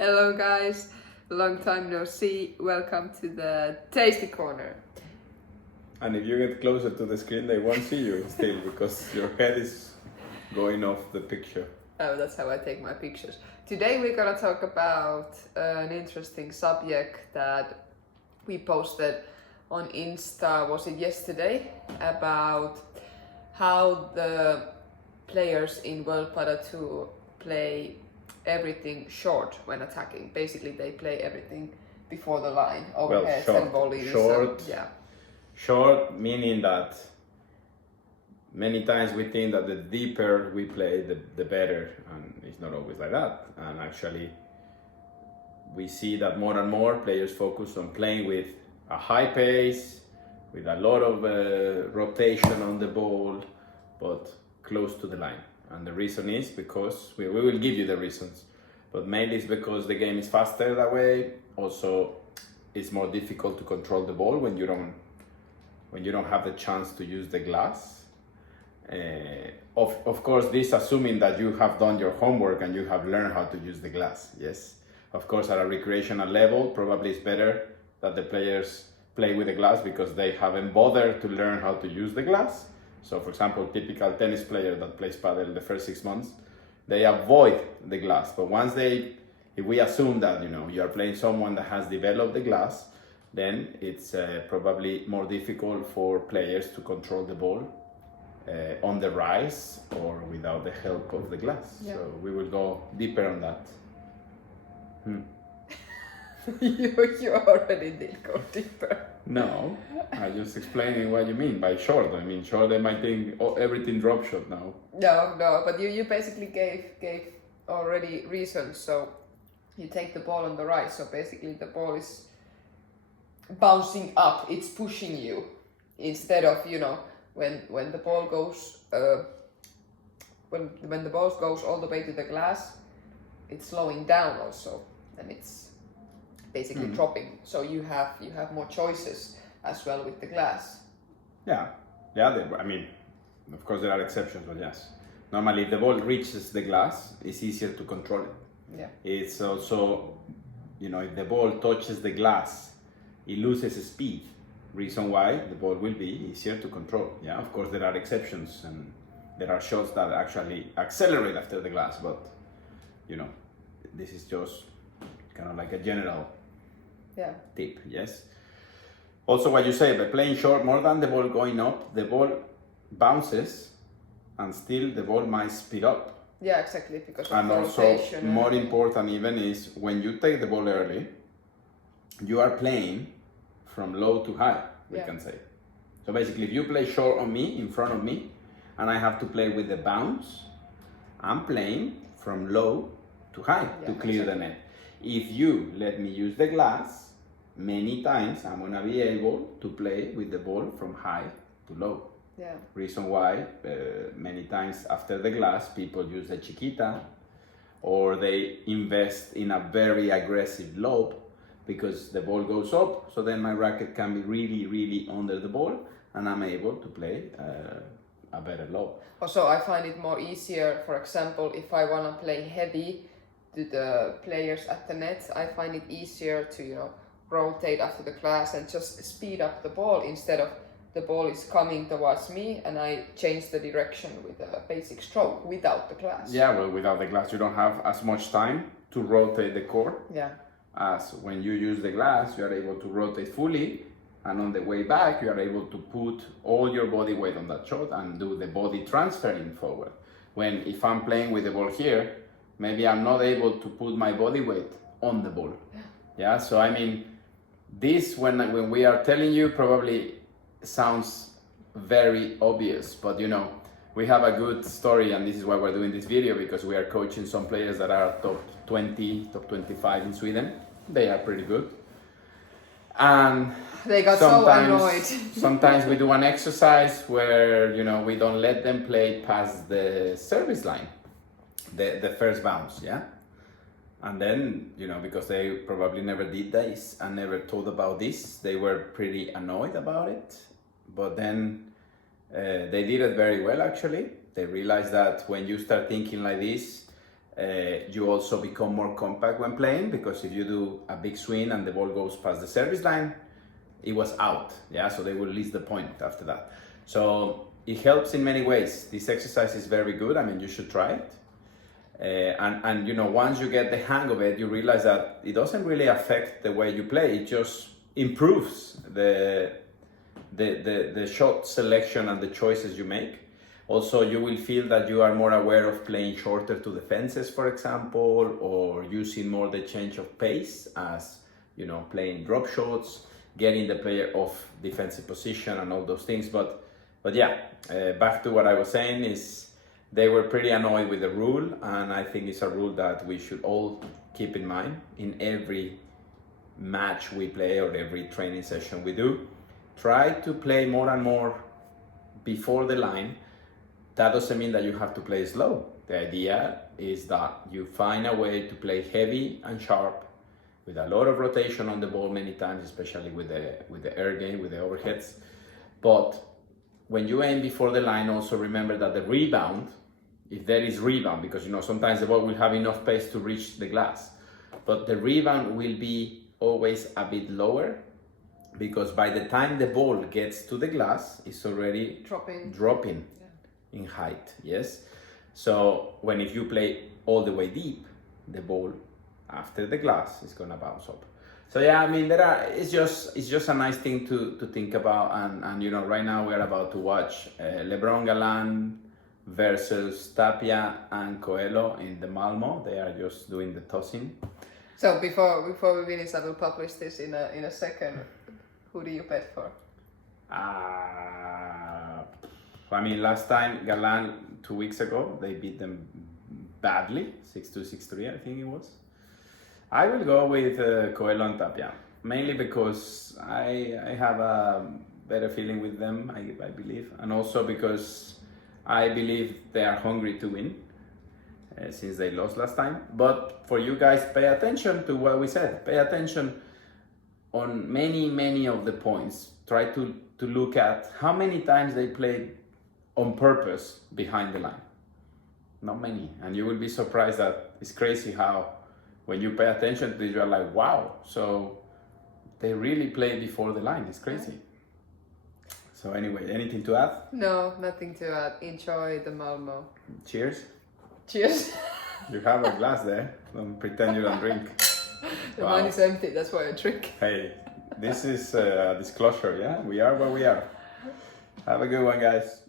Hello guys, long time no see. Welcome to the Tasty Corner. And if you get closer to the screen, they won't see you still because your head is going off the picture. Oh, that's how I take my pictures. Today we're gonna talk about an interesting subject that we posted on Insta, was it yesterday? About how the players in World Padel 2 play everything short when attacking. Basically, they play everything before the line, overheads and volleys. Short, yeah. Short meaning that many times we think that the deeper we play, the better, and it's not always like that. And actually, we see that more and more players focus on playing with a high pace, with a lot of rotation on the ball, but close to the line. And the reason is because, we will give you the reasons, but mainly it's because the game is faster that way. Also, it's more difficult to control the ball when you don't have the chance to use the glass. Of course, this assuming that you have done your homework and you have learned how to use the glass, yes. Of course, at a recreational level, probably it's better that the players play with the glass because they haven't bothered to learn how to use the glass. So for example, typical tennis player that plays padel the first 6 months, they avoid the glass. But if we assume that you are playing someone that has developed the glass, then it's probably more difficult for players to control the ball on the rise or without the help of the glass. Yeah. So we will go deeper on that. You already did go deeper. No, I'm just explaining what you mean by short. I mean, short, they might think, oh, everything drop shot now. No, but you basically gave already reasons. So you take the ball on the right, so basically the ball is bouncing up, it's pushing you, instead of, when the ball goes, when the ball goes all the way to the glass, it's slowing down also, and it's basically dropping. So you have more choices as well with the glass. Yeah. I mean, of course there are exceptions, but yes. Normally, if the ball reaches the glass, it's easier to control it. Yeah. It's also, if the ball touches the glass, it loses speed. Reason why the ball will be easier to control. Yeah. Of course, there are exceptions, and there are shots that actually accelerate after the glass, but this is just kind of like a general tip, yes. Also, what you say, by playing short, more than the ball going up, the ball bounces and still the ball might speed up. Yeah, exactly, because of and the also rotation. More important even is when you take the ball early, you are playing from low to high, we can say. So basically, if you play short on me, in front of me, and I have to play with the bounce, I'm playing from low to high to clear the net. If you let me use the glass, many times I'm gonna be able to play with the ball from high to low. Yeah. Reason why many times after the glass people use the chiquita or they invest in a very aggressive lob because the ball goes up, so then my racket can be really, really under the ball and I'm able to play a better lob. Also, I find it more easier, for example, if I want to play heavy to the players at the net, I find it easier to, rotate after the glass and just speed up the ball instead of the ball is coming towards me and I change the direction with a basic stroke without the glass. Yeah, well, without the glass you don't have as much time to rotate the court. Yeah. As when you use the glass, you are able to rotate fully, and on the way back you are able to put all your body weight on that shot and do the body transferring forward. When if I'm playing with the ball here, maybe I'm not able to put my body weight on the ball. Yeah, so I mean, this when we are telling you probably sounds very obvious, but we have a good story, and this is why we're doing this video, because we are coaching some players that are top 20, top 25 in Sweden. They are pretty good. And they got so annoyed. Sometimes we do an exercise where, we don't let them play past the service line, the first bounce, yeah? And then, because they probably never did this and never thought about this, they were pretty annoyed about it. But then they did it very well, actually. They realized that when you start thinking like this, You also become more compact when playing, because if you do a big swing and the ball goes past the service line, it was out, yeah, so they will release the point after that. So it helps in many ways. This exercise is very good. I mean, you should try it. And you know, once you get the hang of it, you realize that it doesn't really affect the way you play. It just improves the shot selection and the choices you make. Also, you will feel that you are more aware of playing shorter to the fences, for example, or using more the change of pace, as you know, playing drop shots, getting the player off defensive position and all those things. But yeah, back to what I was saying is, they were pretty annoyed with the rule, and I think it's a rule that we should all keep in mind in every match we play or every training session we do. Try to play more and more before the line. That doesn't mean that you have to play slow. The idea is that you find a way to play heavy and sharp with a lot of rotation on the ball many times, especially with the air game, with the overheads. But when you aim before the line, also remember that the rebound, if there is rebound, because you know sometimes the ball will have enough pace to reach the glass, but the rebound will be always a bit lower, because by the time the ball gets to the glass, it's already dropping in height. Yes, so if you play all the way deep, the ball after the glass is gonna bounce up. So yeah, I mean, it's just a nice thing to think about, and you know, right now we're about to watch LeBron Galan versus Tapia and Coelho in the Malmo. They are just doing the tossing. So before we finish, I will publish this in a second. Who do you bet for? I mean, last time Galan 2 weeks ago, they beat them badly, 6-2, 6-3, I think it was. I will go with Coelho and Tapia, mainly because I have a better feeling with them, I believe, and also because I believe they are hungry to win, since they lost last time. But for you guys, pay attention to what we said. Pay attention on many of the points. Try to look at how many times they played on purpose behind the line. Not many, and you will be surprised that it's crazy how, when you pay attention to this, you're like, wow, so they really play before the line. It's crazy. So anyway, anything to add? No, nothing to add. Enjoy the Malmo. Cheers. Cheers. You have a glass there. Don't pretend you don't drink. Mine is empty, that's why I drink. Hey, this is a disclosure, yeah? We are where we are. Have a good one, guys.